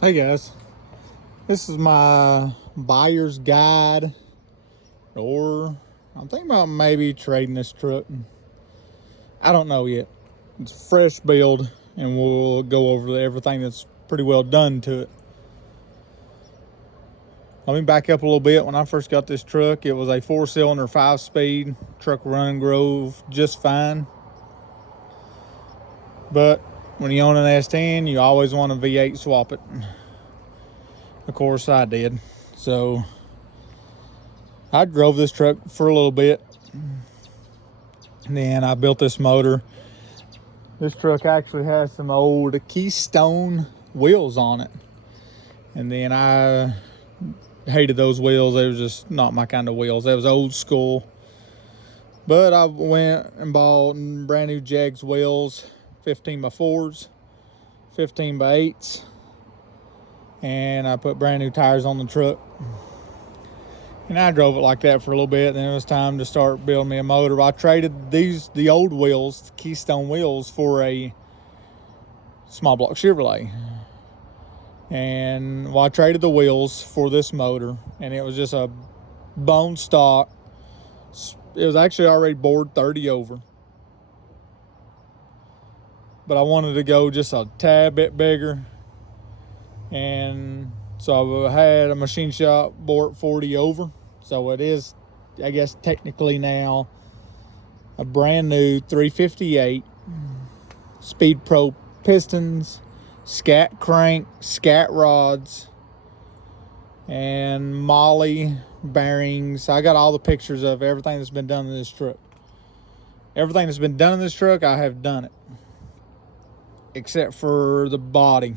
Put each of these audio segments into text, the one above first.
Hey guys, this is my buyer's guide, or I'm thinking about maybe trading this truck. I don't know yet. It's a fresh build, and we'll go over everything that's pretty well done to it. Let me back up a little bit. When I first got this truck, it was a 4-cylinder, 5-speed truck, running grove just fine. But when you own an S10, you always want a V8 swap it. Of course, I did. So I drove this truck for a little bit, and then I built this motor. This truck actually has some old Keystone wheels on it, and then I hated those wheels. They were just not my kind of wheels. They was old school. But I went and bought brand new Jegs wheels, 15x4s, 15x8s, and I put brand new tires on the truck. And I drove it like that for a little bit. Then it was time to start building me a motor. I traded the old wheels, the Keystone wheels, for a small block Chevrolet. And I traded the wheels for this motor, and it was just a bone stock. It was actually already bored 30 over, but I wanted to go just a tad bit bigger, and so I had a machine shop bore 40 over. So it is, I guess, technically now a brand new 358 Speed Pro pistons, scat crank, scat rods, and Molly bearings. I got all the pictures of everything that's been done in this truck. Everything that's been done in this truck, I have done it, except for the body,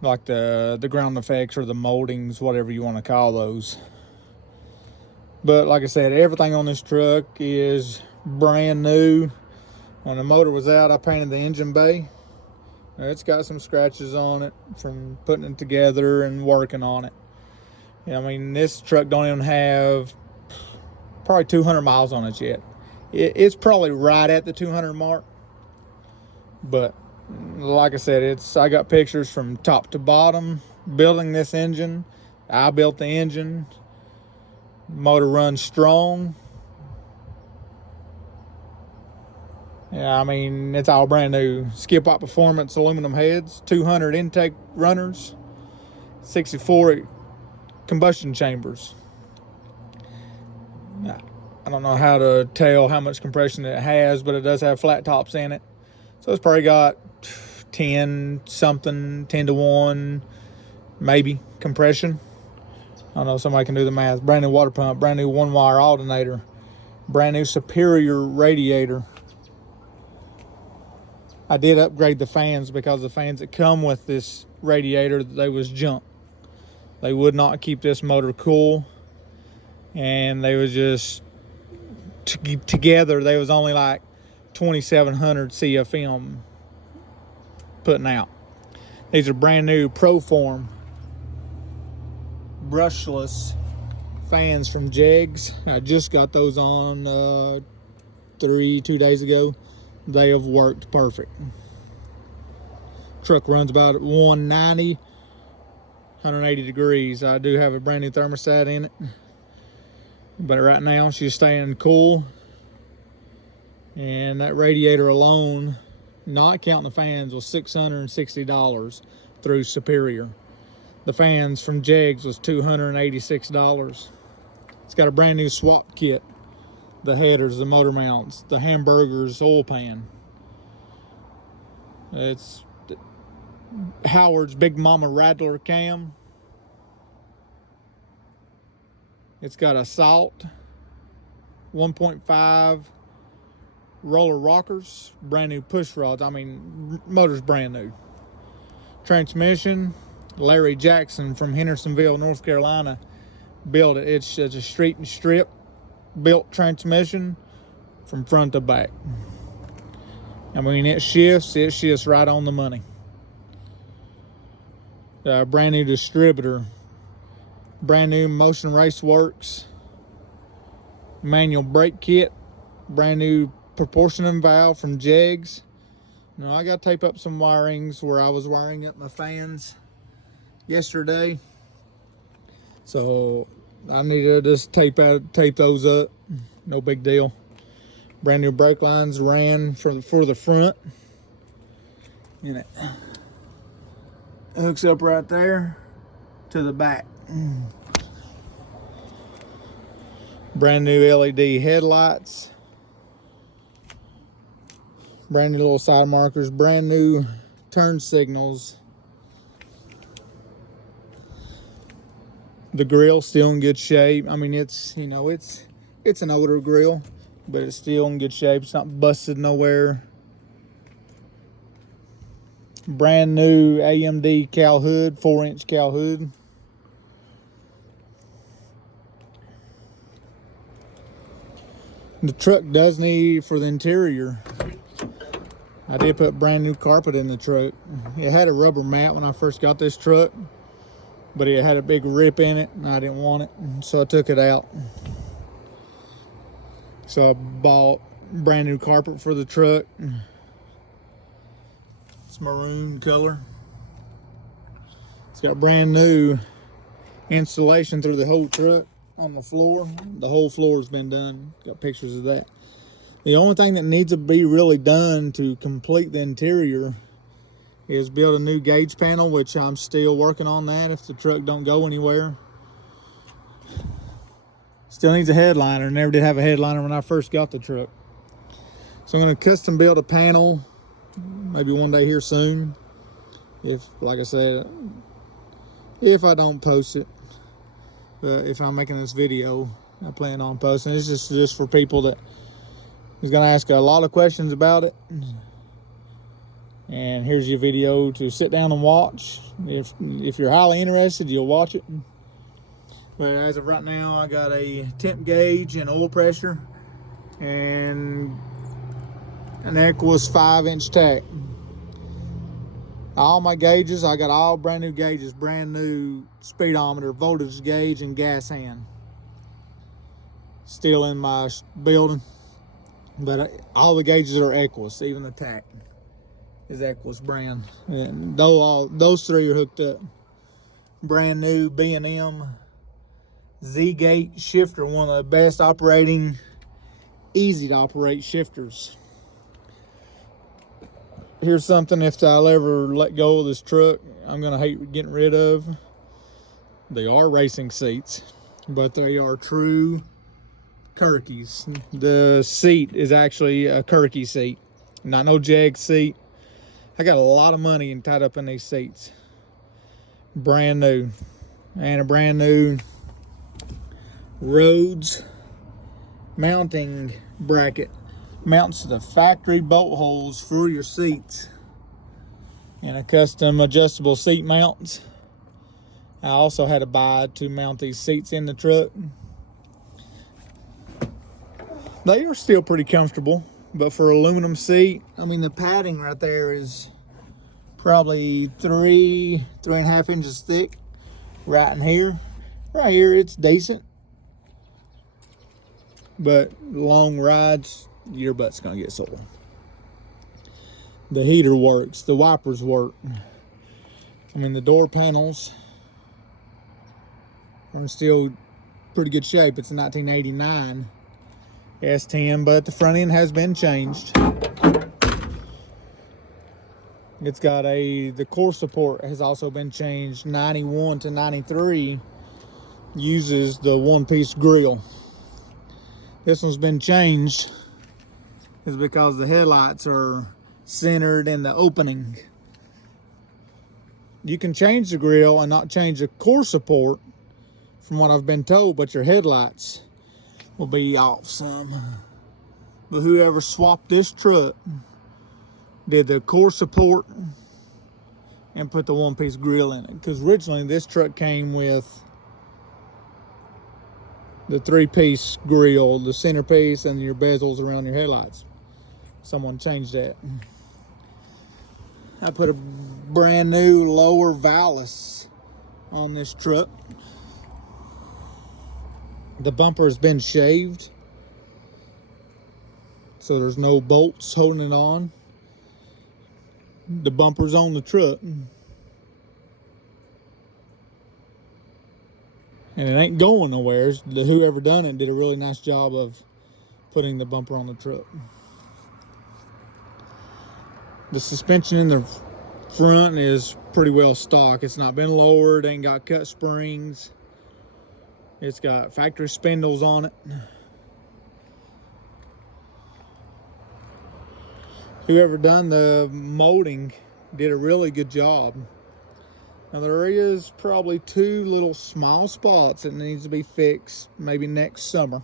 like the ground effects or the moldings, whatever you want to call those. But like I said, everything on this truck is brand new. When the motor was out, I painted the engine bay. It's got some scratches on it from putting it together and working on it. I mean, this truck don't even have probably 200 miles on it yet. It's probably right at the 200 mark. But like I said, I got pictures from top to bottom building this engine. I built the engine. Motor runs strong. Yeah, I mean, it's all brand new. Skip Up Performance aluminum heads, 200 intake runners, 64 combustion chambers. I don't know how to tell how much compression it has, but it does have flat tops in it. So it's probably got 10 to 1, maybe, compression. I don't know, somebody can do the math. Brand new water pump, brand new 1-wire alternator, brand new Superior radiator. I did upgrade the fans because the fans that come with this radiator, they was junk. They would not keep this motor cool, and they was just together. They was only like 2,700 CFM putting out. These are brand new Proform brushless fans from Jegs. I just got those on 2 days ago. They have worked perfect. Truck runs about 190, 180 degrees. I do have a brand new thermostat in it, but right now she's staying cool. And that radiator alone, not counting the fans, was $660 through Superior. The fans from Jegs was $286. It's got a brand new swap kit. The headers, the motor mounts, the hamburgers, oil pan. It's Howard's Big Mama Rattler cam. It's got a Salt 1.5 roller rockers, brand new push rods. I mean, motor's brand new. Transmission, Larry Jackson from Hendersonville, North Carolina built it. It's a street and strip built transmission from front to back. I mean, it shifts right on the money. Brand new distributor, brand new Motion Race Works manual brake kit, brand new proportioning valve from Jegs, Now I got to tape up some wirings where I was wiring up my fans yesterday. So I need to just tape those up. No big deal. Brand new brake lines ran for the front. And it hooks up right there to the back. Brand new LED headlights. Brand new little side markers. Brand new turn signals. The grill's still in good shape. I mean, it's an older grill, but it's still in good shape. It's not busted nowhere. Brand new AMD cowl hood, 4-inch cowl hood. The truck does need, for the interior, I did put brand new carpet in the truck. It had a rubber mat when I first got this truck, but it had a big rip in it and I didn't want it, so I took it out. So I bought brand new carpet for the truck. It's maroon color. It's got brand new installation through the whole truck on the floor. The whole floor's been done. Got pictures of that. The only thing that needs to be really done to complete the interior is build a new gauge panel, which I'm still working on that if the truck don't go anywhere. Still needs a headliner. Never did have a headliner when I first got the truck. So I'm going to custom build a panel maybe one day here soon. If, like I said, if I don't post it. But if I'm making this video, I plan on posting. It's just for people that is going to ask a lot of questions about it. And here's your video to sit down and watch. If you're highly interested, you'll watch it. But as of right now, I got a temp gauge and oil pressure and an Equus 5-inch tack. All my gauges, I got all brand new gauges, brand new speedometer, voltage gauge, and gas hand. Still in my building. But all the gauges are Equus, even the tack is Equus brand. And those three are hooked up. Brand new B&M Z-gate shifter, one of the best operating, easy to operate shifters. Here's something, if I'll ever let go of this truck, I'm gonna hate getting rid of. They are racing seats, but they are true Kirkies. The seat is actually a Kirky seat, not no Jag seat. I got a lot of money tied up in these seats. Brand new. And a brand new Rhodes mounting bracket. Mounts the factory bolt holes for your seats. And a custom adjustable seat mounts. I also had to buy to mount these seats in the truck. They are still pretty comfortable, but for aluminum seat, I mean, the padding right there is probably 3.5 inches thick. Right in here. Right here, it's decent. But long rides, your butt's gonna get sore. The heater works, the wipers work. I mean, the door panels are in still pretty good shape. It's a 1989 S10, but the front end has been changed. It's got the core support has also been changed. 91 to 93 uses the one-piece grill. This one's been changed is because the headlights are centered in the opening. You can change the grill and not change the core support from what I've been told, but your headlights will be off some. But whoever swapped this truck did the core support and put the one-piece grill in it, because originally this truck came with the 3-piece grill, the centerpiece, and your bezels around your headlights. Someone changed that. I put a brand new lower valance on this truck. The bumper has been shaved, so there's no bolts holding it on. the bumpers on the truck. And it ain't going nowhere. Whoever done it did a really nice job of putting the bumper on the truck. The suspension in the front is pretty well stock. It's not been lowered, ain't got cut springs. It's got factory spindles on it. Whoever done the molding did a really good job. Now there is probably 2 little small spots that needs to be fixed maybe next summer.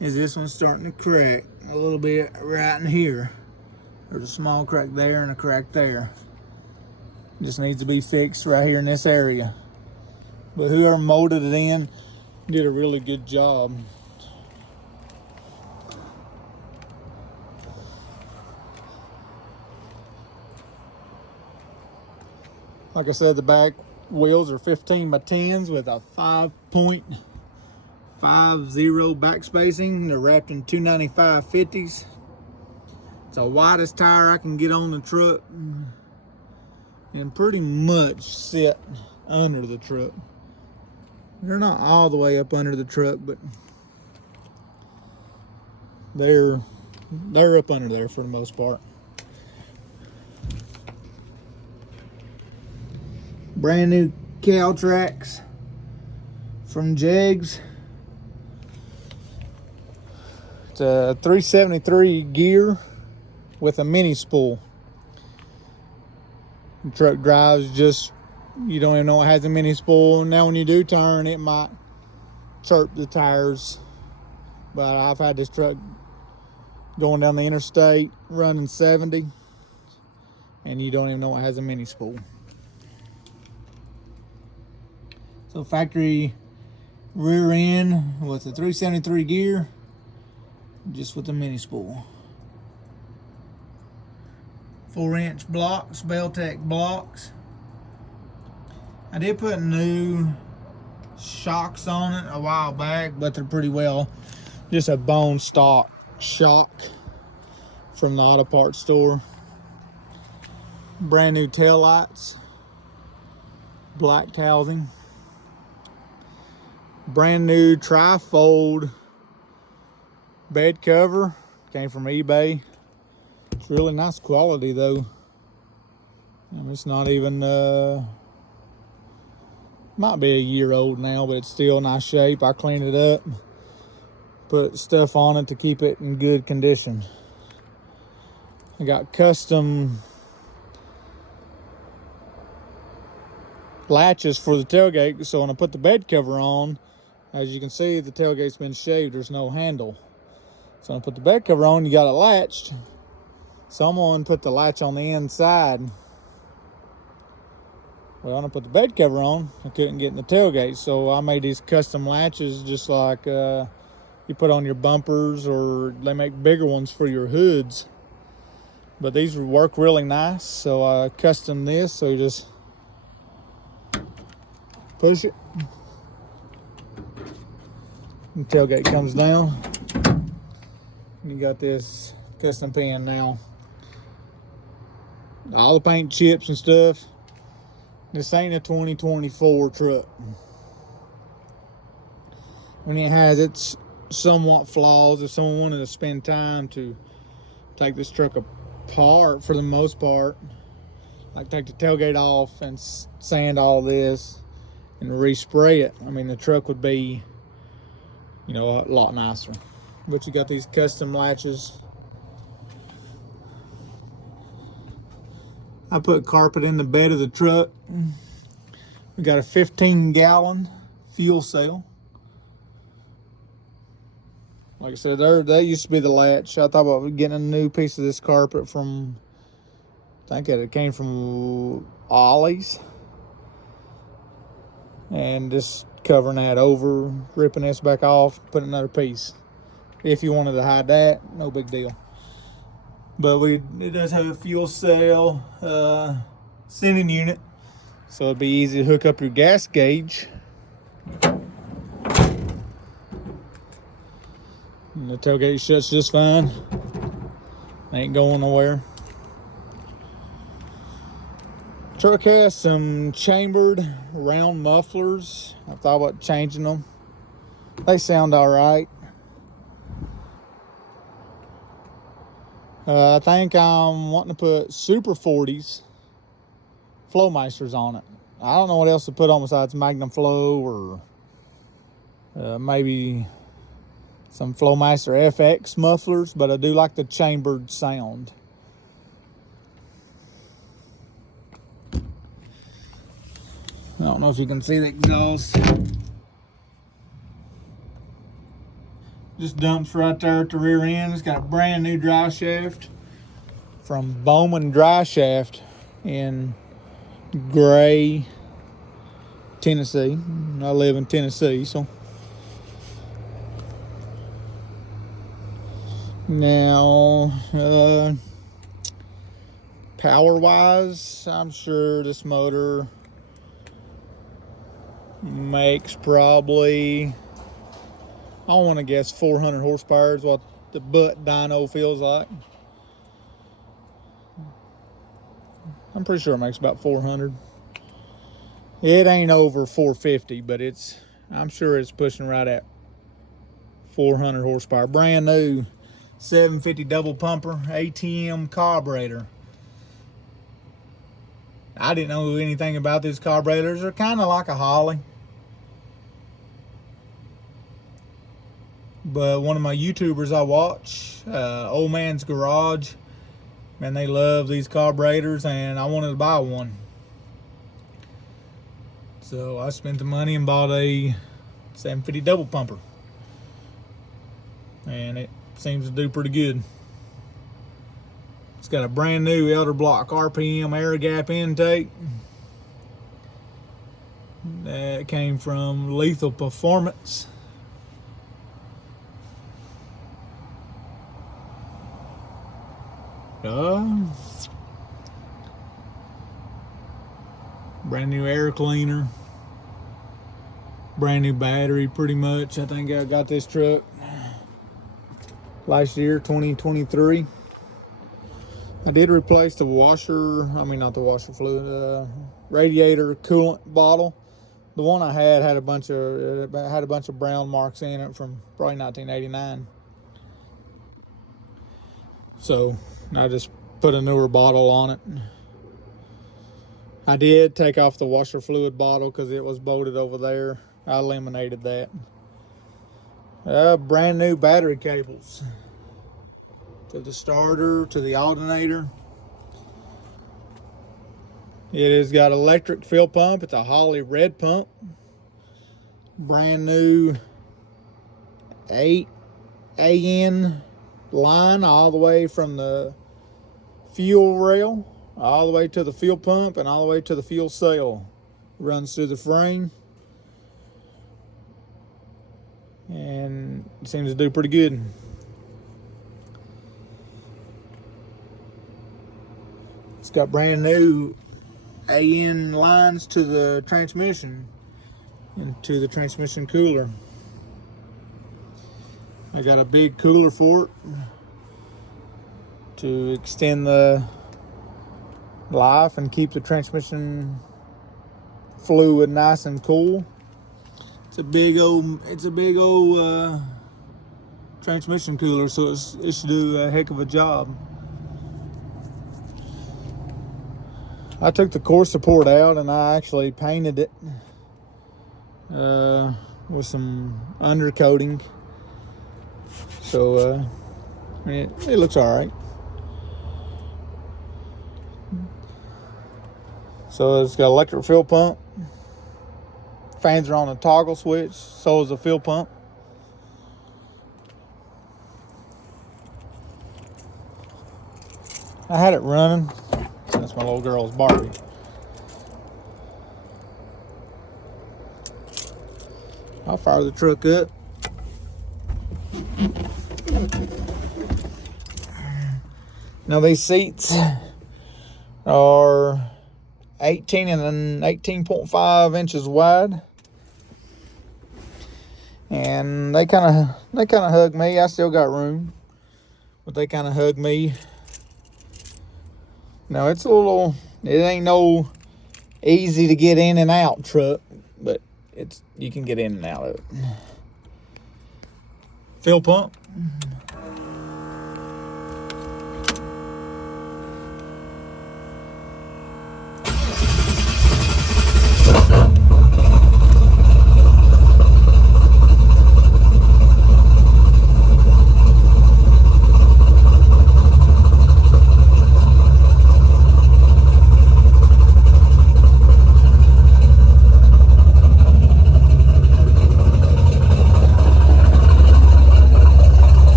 Is this one starting to crack a little bit right in here. There's a small crack there and a crack there. Just needs to be fixed right here in this area. But whoever molded it in did a really good job. Like I said, the back wheels are 15 by 10s with a 5.50 back spacing. They're wrapped in 295 50s. It's the widest tire I can get on the truck and pretty much sit under the truck. They're not all the way up under the truck, but they're up under there for the most part. Brand new cow tracks from Jegs. It's a 373 gear with a mini spool. The truck drives just, you don't even know it has a mini spool. Now when you do turn, it might chirp the tires. But I've had this truck going down the interstate running 70 and you don't even know it has a mini spool. So factory rear end with a 373 gear, just with a mini spool. 4-inch blocks, Beltec blocks. I did put new shocks on it a while back, but they're pretty well just a bone stock shock from the auto parts store. Brand new tail lights, black housing. Brand new tri-fold bed cover, came from eBay. It's really nice quality though. I mean, it's not even might be a year old now, but it's still nice shape. I cleaned it up, put stuff on it to keep it in good condition. I got custom latches for the tailgate, so when I put the bed cover on, as you can see, the tailgate's been shaved. There's no handle. So when I put the bed cover on, you got it latched. Someone put the latch on the inside. Well, when I put the bed cover on, I couldn't get in the tailgate. So I made these custom latches just like you put on your bumpers, or they make bigger ones for your hoods. But these work really nice. So I custom this. So you just push it. The tailgate comes down. You got this custom pin now. All the paint chips and stuff. This ain't a 2024 truck. And it has its somewhat flaws. If someone wanted to spend time to take this truck apart, for the most part, like take the tailgate off and sand all this and respray it, I mean, the truck would be, you know, a lot nicer. But you got these custom latches. I put carpet in the bed of the truck. We got a 15-gallon fuel cell. Like I said, that used to be the latch. I thought about getting a new piece of this carpet from, I think it came from Ollie's. And just covering that over, ripping this back off, putting another piece. If you wanted to hide that, no big deal. But it does have a fuel cell sending unit, so it'd be easy to hook up your gas gauge. And the tailgate shuts just fine. Ain't going nowhere. Truck has some chambered round mufflers. I thought about changing them. They sound all right. I think I'm wanting to put Super 40s Flowmeisters on it. I don't know what else to put on besides Magnum Flow or maybe some Flowmeister FX mufflers, but I do like the chambered sound. I don't know if you can see the exhaust. Just dumps right there at the rear end. It's got a brand new dry shaft from Bowman Dry Shaft in Gray, Tennessee. I live in Tennessee, so. Now, power-wise, I'm sure this motor makes probably, I want to guess 400 horsepower is what the butt dyno feels like. I'm pretty sure it makes about 400. It ain't over 450, but I'm sure it's pushing right at 400 horsepower. Brand new 750 double pumper ATM carburetor. I didn't know anything about these carburetors. They're kind of like a Holly. But one of my YouTubers I watch, Old Man's Garage, man, they love these carburetors, and I wanted to buy one. So I spent the money and bought a 750 double pumper. And it seems to do pretty good. It's got a brand new Elder Block RPM air gap intake. That came from Lethal Performance. Brand new air cleaner. Brand new battery, pretty much. I think I got this truck last year, 2023. I did replace the washer, not the washer fluid, radiator coolant bottle. The one I had a bunch of brown marks in it from probably 1989. So I just put a newer bottle on it. I did take off the washer fluid bottle because it was bolted over there. I eliminated that. Brand new battery cables to the starter, to the alternator. It has got electric fill pump. It's a Holly red pump. Brand new 8 AN line all the way from the fuel rail all the way to the fuel pump and all the way to the fuel cell. Runs through the frame and it seems to do pretty good. It's got brand new AN lines to the transmission and to the transmission cooler. I got a big cooler for it to extend the life and keep the transmission fluid nice and cool. It's a big old transmission cooler, so it should do a heck of a job. I took the core support out and I actually painted it with some undercoating. So it looks all right. So it's got electric fuel pump. Fans are on a toggle switch. So is the fuel pump. I had it running. That's my little girl's Barbie. I'll fire the truck up. Now these seats are 18 and 18.5 inches wide, and they kind of hug me. I still got room, but they kind of hug me. Now it ain't no easy to get in and out truck, but you can get in and out of it. Fuel pump.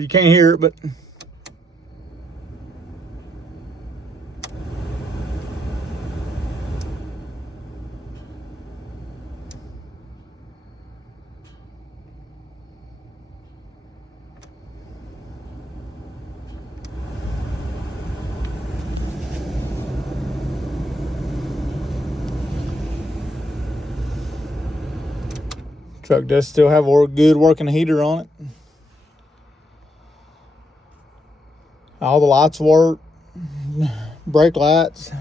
You can't hear it, but truck does still have a good working heater on it. All the lights work, brake lights.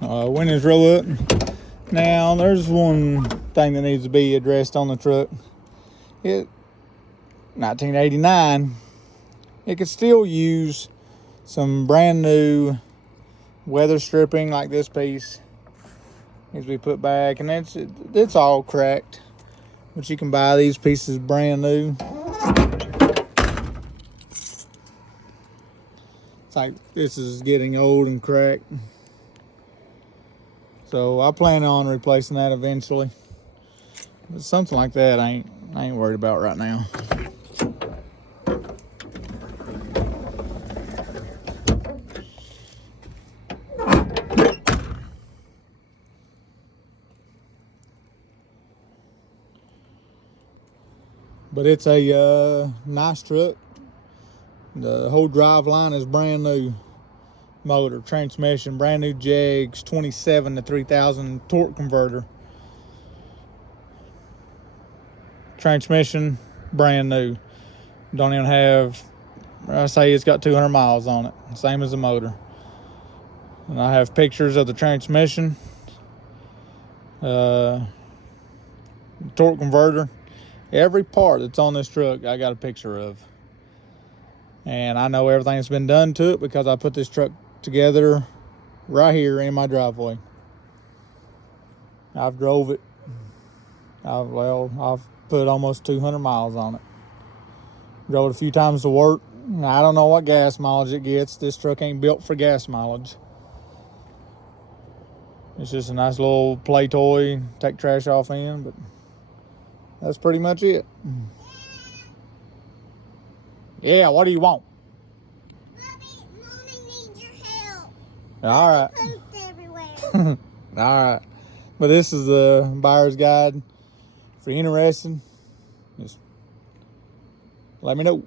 Windows roll up. Now, there's one thing that needs to be addressed on the truck. 1989, it could still use some brand new weather stripping like this piece. Needs to be put back, and it's all cracked. But you can buy these pieces brand new. It's like this is getting old and cracked. So I plan on replacing that eventually. But something like that I ain't worried about right now. But it's a nice truck. The whole drive line is brand new. Motor, transmission, brand new Jegs, 27 to 3000 torque converter. Transmission, brand new. Don't even have, I say it's got 200 miles on it, same as the motor. And I have pictures of the transmission, torque converter. Every part that's on this truck, I got a picture of. And I know everything that's been done to it because I put this truck together right here in my driveway. I've drove it I've put almost 200 miles on it. Drove it a few times to work. I don't know what gas mileage it gets. This truck ain't built for gas mileage. It's just a nice little play toy, take trash off in, but that's pretty much it. Yeah, what do you want? Mommy needs your help. All right. Pooped everywhere. All right. But this is the buyer's guide. If you're interested, just let me know.